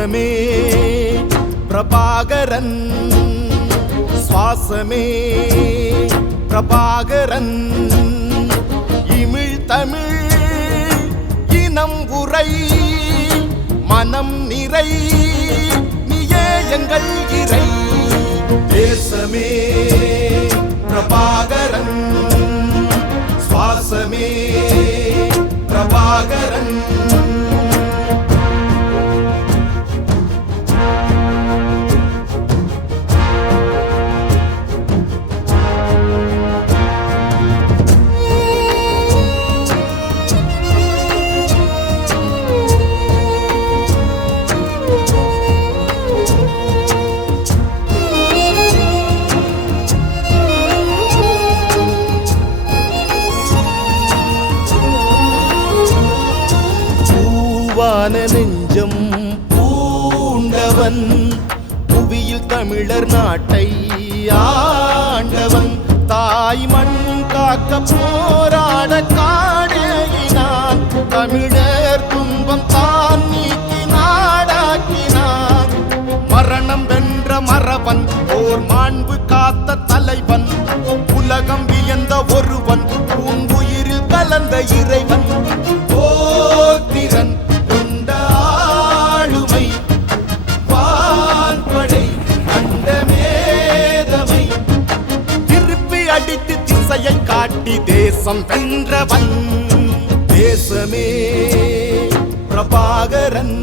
தேசமே பிரபாகரன் சுவாசமே பிரபாகரன் இமிழ் தமிழ் இனம் உரை மனம் நிறை நீயே எங்கள் இறை. தேசமே பூவான நெஞ்சம் பூண்டவன். புவியில் தமிழர் நாட்டை ஆண்டவன். தாய் மண் காக்க போராட காடையினான் தமிழர் துன்பம் தான் நீக்கி தேசம் வென்றவன் தேசமே பிரபாகரன்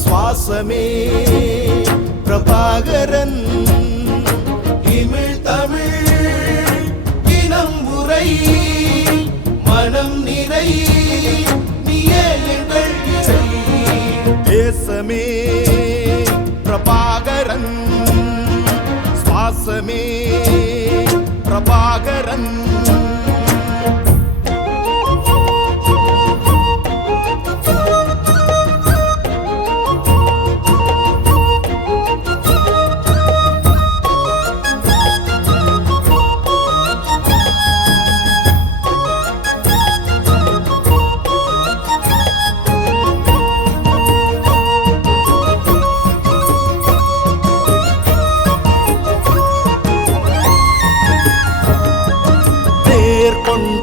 சுவாசமே பிரபாகரன். இமிழ் தமிழ் இனம் உரை மனம் நிறை தேசமே பிரபாகரன் சுவாசமே பிரபாகரன்.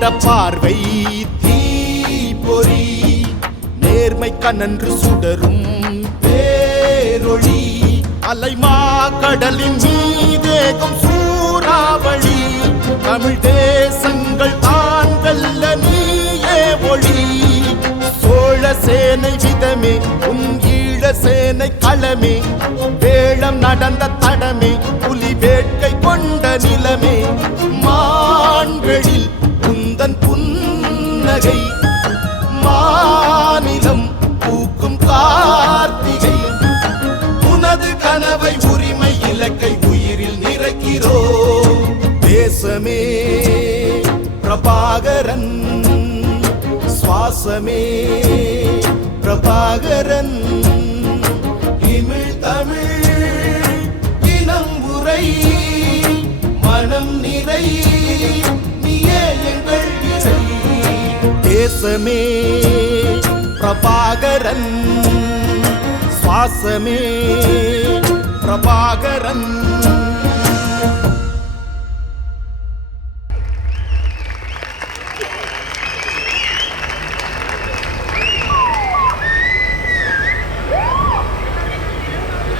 கொண்ட பார்வை. தீப்பொறி நேர்மை கண்ணன்று சுடரும் பேரொழி அலைமா கடலின் மீதேகம் சூறாவளி. தமிழ் தேசங்கள் தான் வெல்ல நீயே ஒளி. சோழ சேனை விதமே உன் ஈழ சேனை களமே. வேளம் நடந்த தடமே புலி வேட்கை கொண்ட நிலமே. மான்களில் உலகை மாநிலம் பூக்கும் கார்த்திகை. உனது கனவை உரிமை இலக்கை உயிரில் நிறைக்கிறோ. தேசமே பிரபாகரன் சுவாசமே பிரபாகரன். இமிழ் தமிழ் இனம் உரை மனம் நிறை. தேசமே பிரபாகரன் சுவாசமே பிரபாகரன்